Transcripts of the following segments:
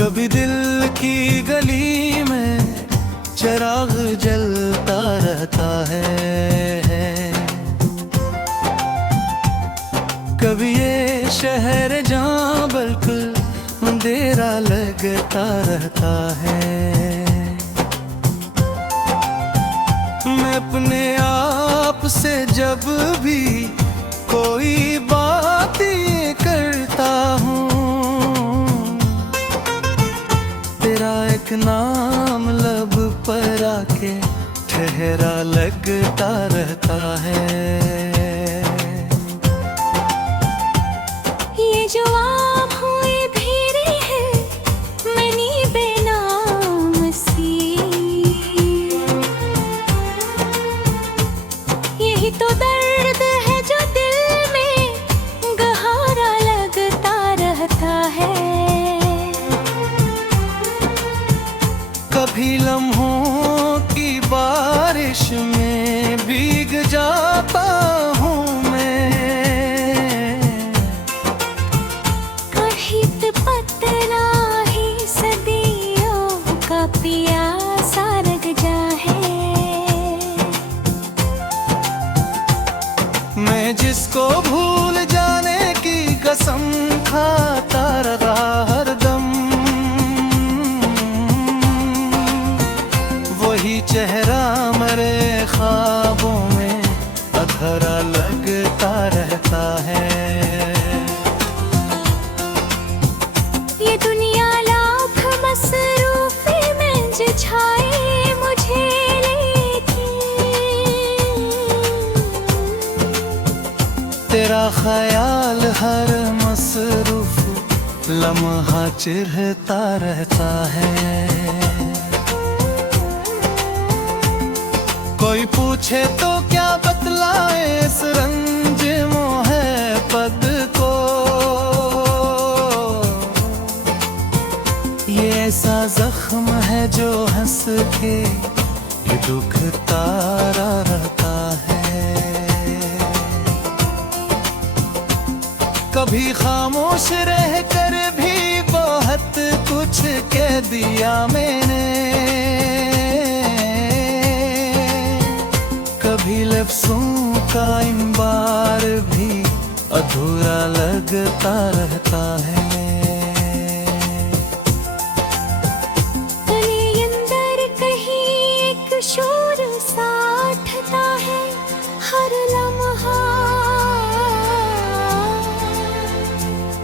कभी दिल की गली में चिराग जलता रहता है, कभी ये शहर जहाँ बिल्कुल अंधेरा लगता रहता है। मैं अपने आप से जब भी कोई बात ये करता हूँ, तेरा एक नाम लब पर आके ठहरा लगता रहता है। ये जो आप हुए धीरे है मनी बेनाम सी, यही तो दर्द है जो दिल में गहरा लगता रहता है। कभी लम्हों की बारिश में भीग जाता हूँ मैं, कहीं पतला ही सदियों का प्यासा लग जा है। मैं जिसको भूल जाने की कसम खाता रहा हरदम, वही चेहरा मेरे ख्वाबों में अधरा लगता रहता है। ये दुनिया लाख मसरूफी में जो छाए मुझे, तेरा ख्याल हर मसरूफ लम्हा चिढ़ता रहता है। कोई पूछे तो क्या बतलाए इस रंज मोहब्बत को, ये ऐसा जख्म है जो हंस के ये दुख तारा रहता है। कभी खामोश रह कर भी बहुत कुछ कह दिया मैंने, कभी लफ्ज़ों का इंबार भी अधूरा लगता रहता है। तने अंदर कहीं एक शोर सा उठता है हर लम्हा,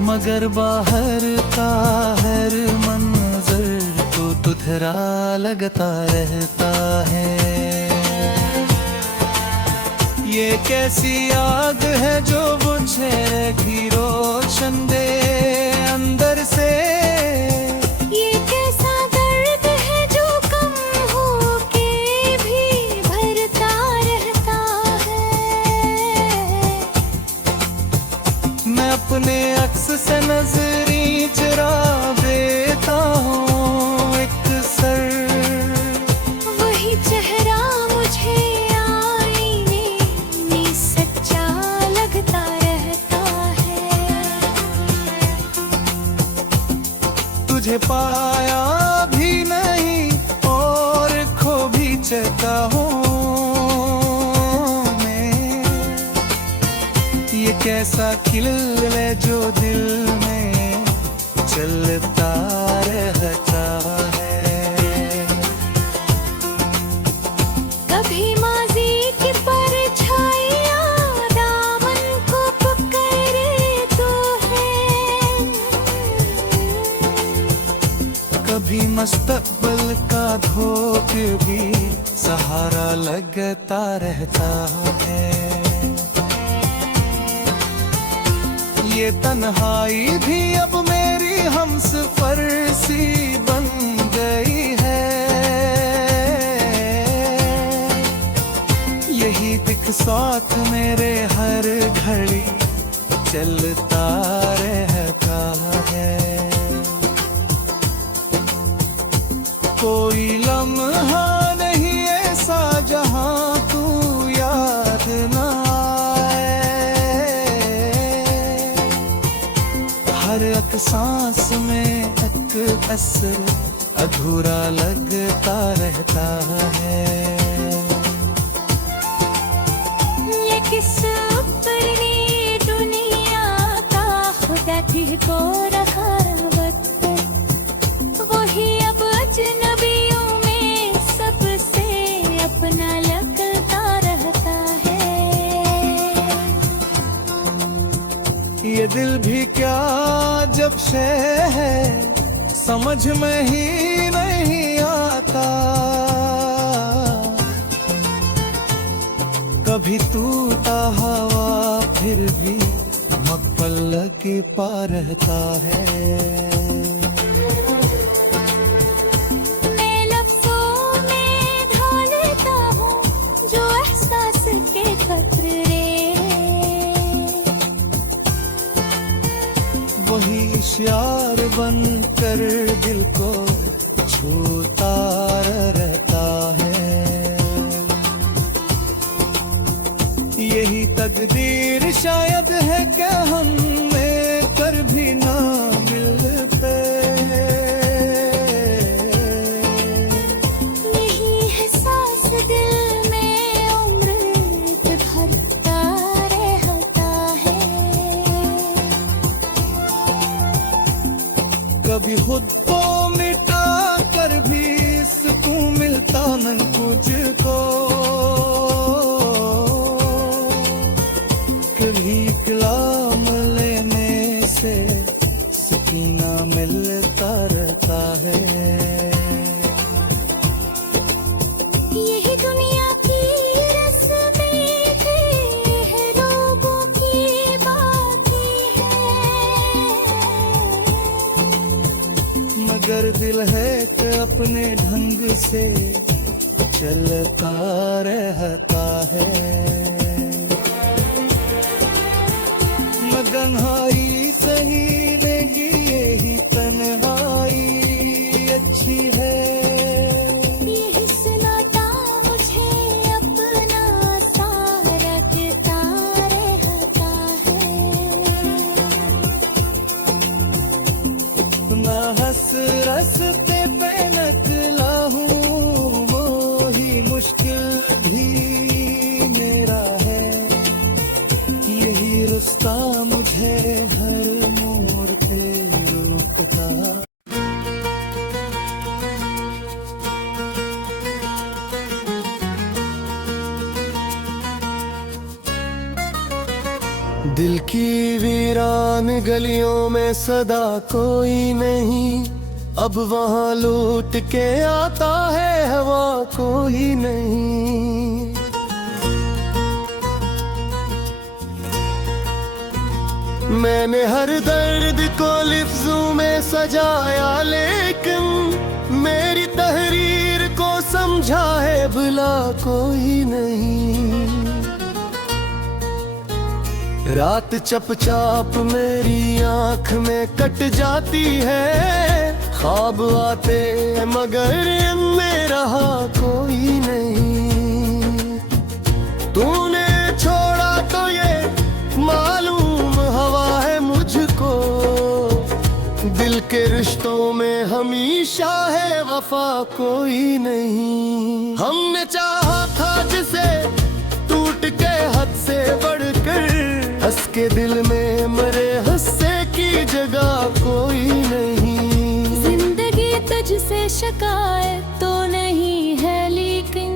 मगर बाहर का हर मंजर तो तुधरा लगता रहता है। ये कैसी आग है जो बुझे रखी रोशन दे अंदर से, ये कैसा दर्द है जो कम हो के भी भरता रहता है। मैं अपने अक्स से नजरी चुरा देता हूँ एक सर, वही चेहरा मुझे आईने में सच्चा लगता रहता है। तुझे पाया भी नहीं और खो भी चुका हूँ मैं, ये कैसा खिलने जो दिल में चलता रहता है। कभी माजी की परछाइयाँ दामन को पकड़े तो है, कभी मुस्तकबिल का धोख भी सहारा लगता रहता है। ये तन्हाई भी अब मेरी हमसफर सी बन गई है, यही दिख साथ मेरे हर घड़ी चलता रहता है। कोई लम्हा नहीं ऐसा जहां तू याद ना आए, हर एक सांस में एक असर अधूरा लगता रहता है। ये किस ऊपरी दुनिया का खुदा को रखा वक्त, वही अब अजनबियों में सबसे अपना लगता रहता है। ये दिल भी क्या जब शय है समझ में ही नहीं आता, कभी टूटा हवा फिर भी मक्बल के पा रहता है। मैं लफ्ज़ों में ढो लेता हूँ जो एहसास के कतरे, वही इशार बनकर दिल को छूता रहता है। यही तकदीर शायद है कि हम कर भी ना मिल पे, यही एहसास दिल में उम्र भरता रहता है। कभी खुद को मिटा कर भी सुकून मिलता न मुझको, कभी कलाम लेने से सुकीना मिलता रहता है। यही दुनिया की रस्में थे लोगों की बाकी है, मगर दिल है कि अपने ढंग से चलता रहता है। तन्हाई सही नहीं यही तन्हाई अच्छी है। यही सुनाता मुझे अपना सा रखता रहता है। ना हंस रस्ते पे नकला हूँ वो ही मुश्किल भी मेरा है, यही रास्ता मुझे हर मोड़ पे रोकता। दिल की वीरान गलियों में सदा कोई नहीं, अब वहाँ लूट के आता है हवा कोई नहीं। मैंने हर दर्द को लफ्जों में सजाया लेकिन मेरी तहरीर को समझा है भला कोई नहीं। रात चपचाप मेरी आंख में कट जाती है, ख्वाब आते मगर इनमें रहा कोई नहीं। तूने छोड़ा तो ये मालूम हवा है मुझको, दिल के रिश्तों में हमेशा है वफा कोई नहीं। हमने चाहा था जिसे टूट के हद से बढ़कर, हंस के दिल में मरे हंसे की जगह कोई नहीं। जिंदगी तुझसे शिकायत तो नहीं है लेकिन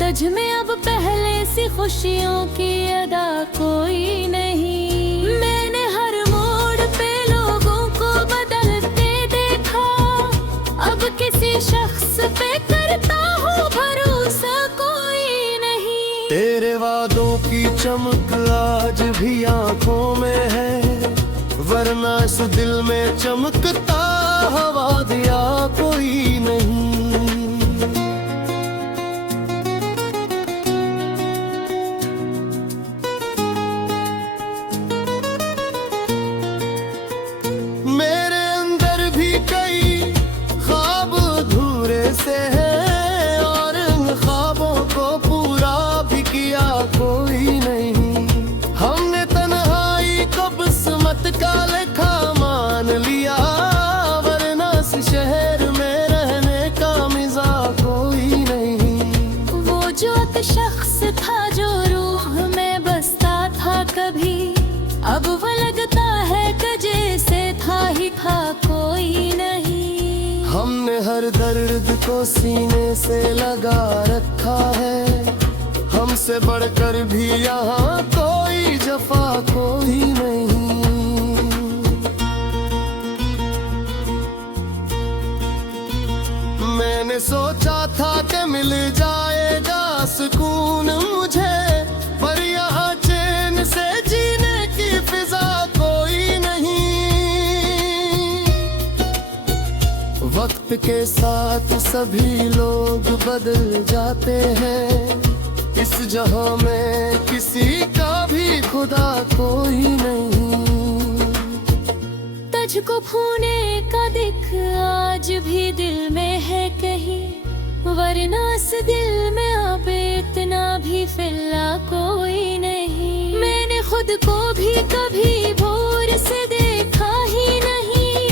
तुझ में अब पहले सी खुशियों की अदा कोई नहीं। मैंने हर मोड़ पे लोगों को बदलते देखा, अब किसी शख्स पे करता हूँ भरोसा कोई नहीं। तेरे वादों की चमक आज भी आंखों में है, वरना इस दिल में चमकता हवा दिया कोई नहीं। मेरे अंदर भी कई ख्वाब अधूरे से हैं और इन ख्वाबों को पूरा भी किया कोई नहीं। हमने तन्हाई को किस्मत का लेखा मान लिया, वरना हर दर्द को सीने से लगा रखा है। हमसे बढ़कर भी यहाँ कोई जफा कोई नहीं। मैंने सोचा था कि मिल जाएगा सुकून मुझे, पर यहाँ चैन से जीने की फिजा कोई नहीं। वक्त के साथ सभी लोग बदल जाते हैं, इस जहां में किसी का भी खुदा कोई नहीं। तुझको खोने का दिख आज भी दिल में है कहीं, वरना इस दिल में अब इतना भी फिल्ला कोई नहीं। मैंने खुद को भी कभी भोर से देखा ही नहीं,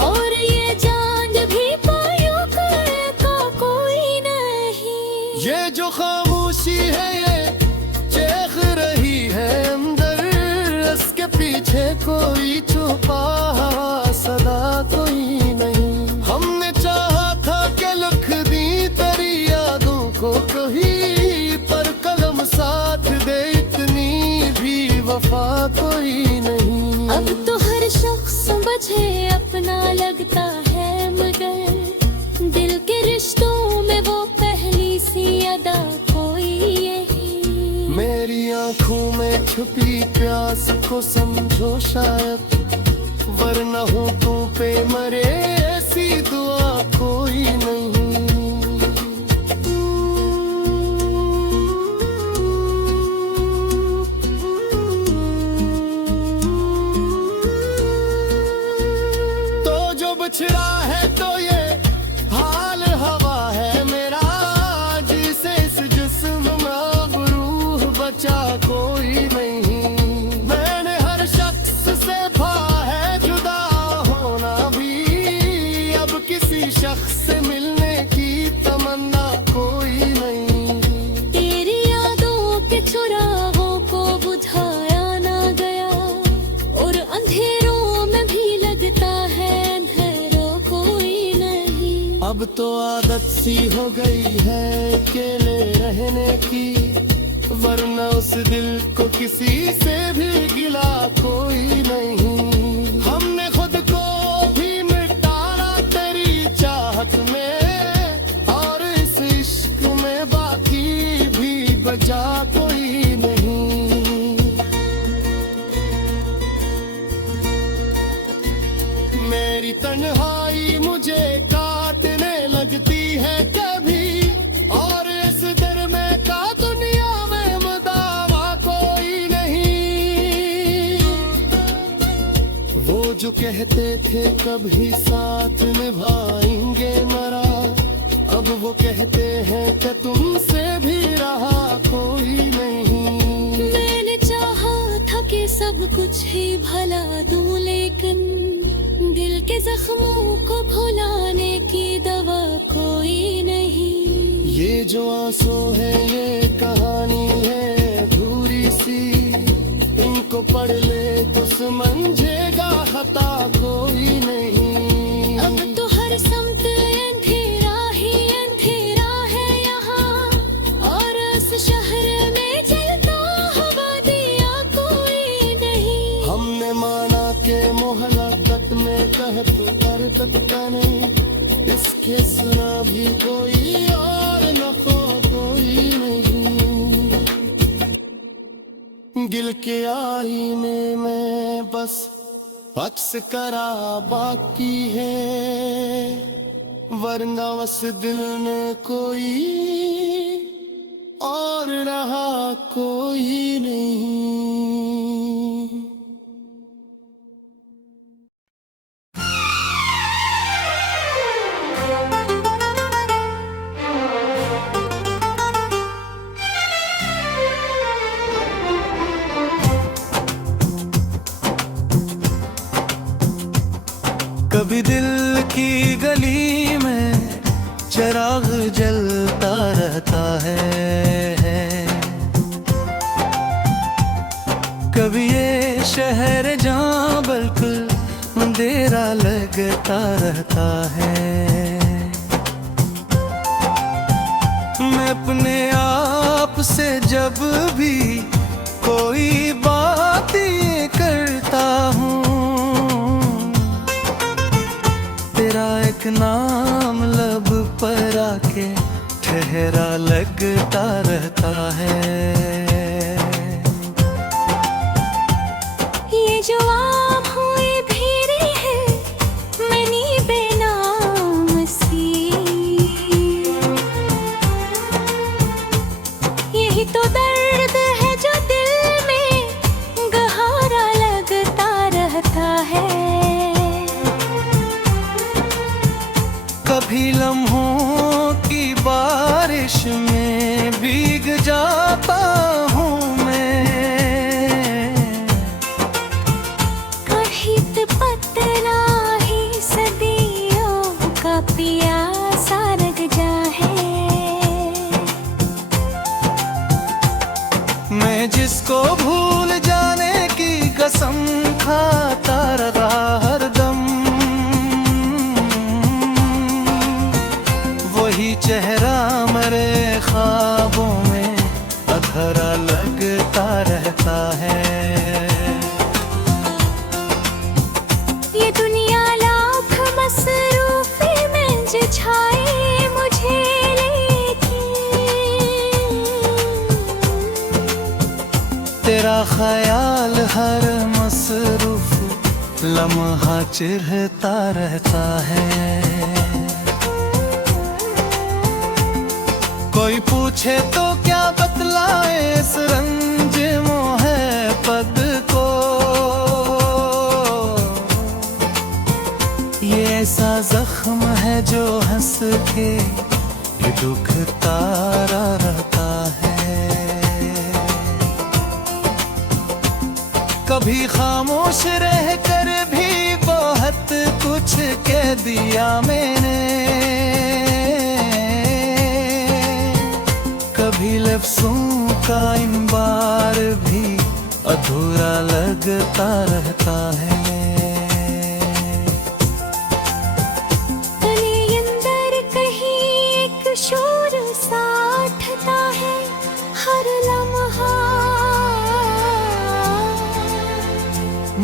और ये जान भी पायूं का कोई नहीं। ये जो खामोशी है ये चेख रही है अंदर, इसके पीछे कोई छुपा सदा कोई नहीं। हमने चाहा था कि लिख दी तेरी यादों को कहीं, पर कलम साथ दे इतनी भी वफा कोई नहीं। अब तो हर शख्स मुझे अपना लगता है, मगर दिल के रिश्तों में वो पहली सी अदा कोई यही। मेरी आँखों में छुपी प्यास को समझो शायद, वरना हूँ तू पे मरे ऐसी दुआ कोई नहीं। तो जो बिछड़ा है तो ये हाल हवा है मेरा, जिसे इस जिस्म में अब रूह बचा कोई नहीं। मैंने हर शख्स से पा है जुदा होना भी, अब किसी शख्स से मिलने की तमन्ना कोई नहीं। तेरी यादों के चुराहों को बुझाया ना गया, और अंधेरों में भी लगता है अंधेरों कोई नहीं। अब तो आदत सी हो गई है अकेले रहने की, वरना उस दिल को किसी से भी गिला कोई नहीं। हमने खुद को भी मिटाना तेरी चाहत में, और इस इश्क में बाकी भी बचा कोई नहीं। मेरी तन्हाई मुझे काटने लगती है कभी, और इस दर में का दुनिया में मदावा कोई नहीं। वो जो कहते थे कभी साथ निभाएंगे मरा, अब वो कहते हैं कि तुमसे भी रहा कोई नहीं। मैंने चाहा था कि सब कुछ ही भला दूं, लेकिन दिल के जख्मों को भुलाने की दवा कोई नहीं। ये जो आंसू है ये कहानी है अधूरी सी, इनको पढ़ ले तो समझेगा खता कोई नहीं। अब तो हर समत अंधेरा ही अंधेरा है यहाँ, और उस शहर में जलता हुआ दिया कोई नहीं। हमने माना के मोहब्बत में कहत हरकत का नहीं, इसके सुना भी कोई और नफा कोई नहीं। गिल के आईने में बस अक्स करा बाकी है, वरना बस दिल में कोई और रहा कोई नहीं। कभी दिल की गली में चिराग जलता रहता है, कभी ये शहर जहाँ बिल्कुल अंधेरा लगता रहता है। मैं अपने आप से जब भी कोई बात ये करता हूँ, तेरा एक नाम लब पर आके ठहरा लगता रहता है। ये जो आम हुए भेरे है मनी बेनाम सी, यही तो दर्द है जो दिल में गहरा लगता रहता है। कभी लम्हों की बारिश में भीग जाता हूँ मैं, कहीं पतना ही सदियों का प्यासा लग जाए। मैं जिसको भूल जाने की कसम खाता रहा हरदम, वही चेहरा मेरे ख्वाबों में अधरा लगता रहता है। ये दुनिया लाख मसरूफी में जो छाए मुझे, लेकिन तेरा ख्याल हर मसरूफ लम्हा चिढ़ता रहता है। कोई पूछे तो क्या बतलाए इस रंज मोहब्बत को, ये ऐसा जख्म है जो हंस के ये दुख तारा रहता है। कभी खामोश रह कर भी बहुत कुछ कह दिया मैंने, कभी लफ्ज़ों का इंबार भी अधूरा लगता रहता है। तने अंदर कहीं एक शोर सा उठता है हर लम्हा,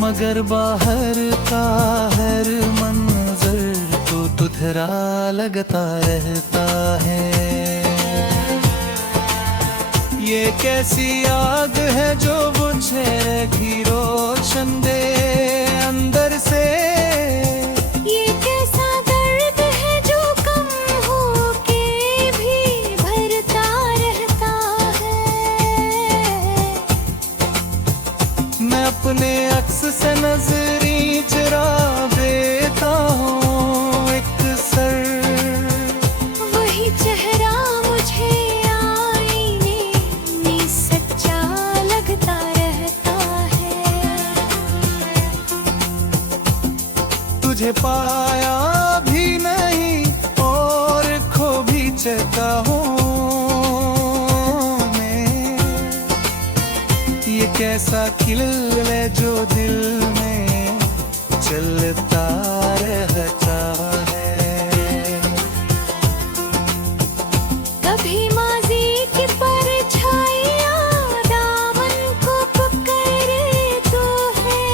मगर बाहर का हर मंजर तो तुधरा लगता रहता है। ये कैसी आग है जो बुझे रखी रोशन दे अंदर से, ये कैसा दर्द है जो कम हो के भी भरता रहता है। मैं अपने अक्स से नजरी चुरा देता हूँ एक सर, वही चेहरा मुझे आईने में सच्चा लगता रहता है। तुझे पाया भी नहीं और खो भी चुका हूँ मैं, ये कैसा खिल है जो दिल में चलता रहता है। कभी माजी की परछाइयाँ दामन को पकड़े तो है,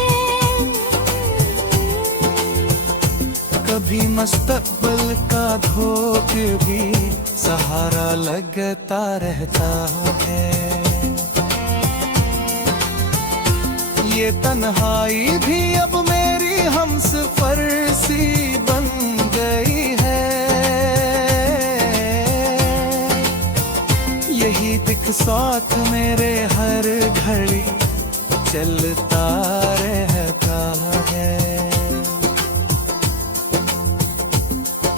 कभी मुस्तकबिल का धोख भी सहारा लगता रहता है। ये तन्हाई भी अब मेरी हमसफर सी बन गई है, यही दिख साथ मेरे हर घड़ी चलता रहता है।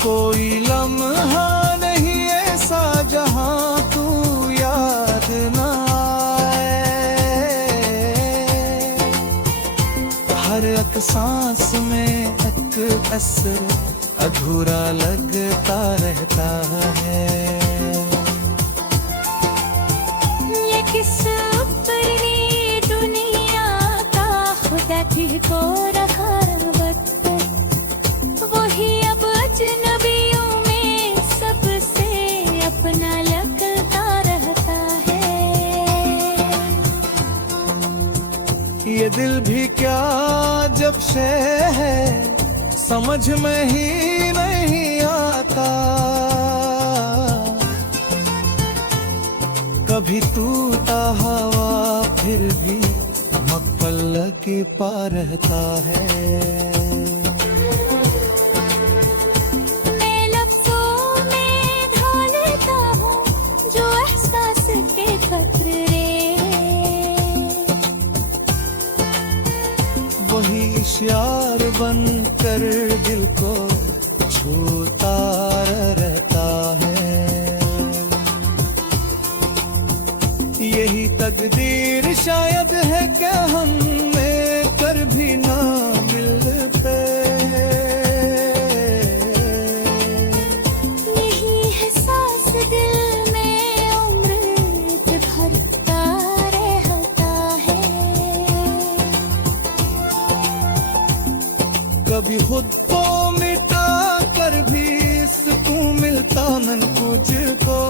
कोई लम्हा नहीं ऐसा जहां तू याद ना आए, हर एक सांस में एक असर अधूरा लगता रहता है। ये किस अपनी दुनिया का खुदा को रखा वक्त, वही अब अजनबियों में सबसे अपना लग ये दिल भी क्या जब शय है समझ में ही नहीं आता। कभी टूटा हवा फिर भी मक्कल के पा रहता है। मैं लफ्ज़ों में ढा लेता हूँ जो एहसास के कतरे, वही इश्यार बनकर दिल को छूता रहता है। यही तकदीर शायद है कि हम कर भी ना मिलते। यही है सांस दिल में उम्र भरता रहता है। कभी खुद को मिटा कर भी सुकून मिलता न मुझको।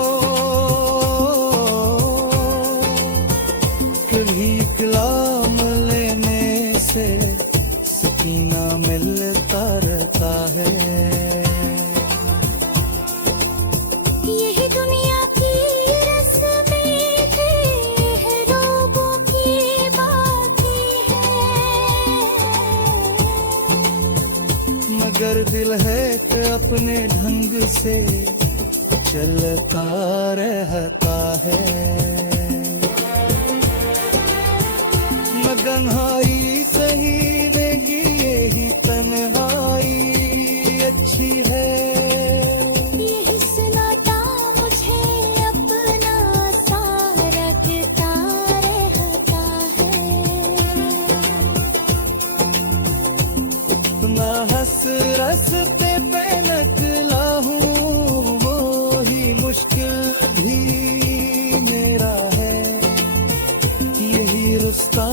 कभी कलाम लेने से सकीना मिलता रहता है। यही दुनिया की रस्में है, लोगों की बातें हैं, मगर दिल है कि अपने ढंग से चलता रहता है। तन्हाई सही नहीं यही तन्हाई अच्छी है। यही सुनाता मुझे अपना सा रखता रहता है। ना हंस रस्ते पे निकला हूँ वो ही मुश्किल भी मेरा है। यही रास्ता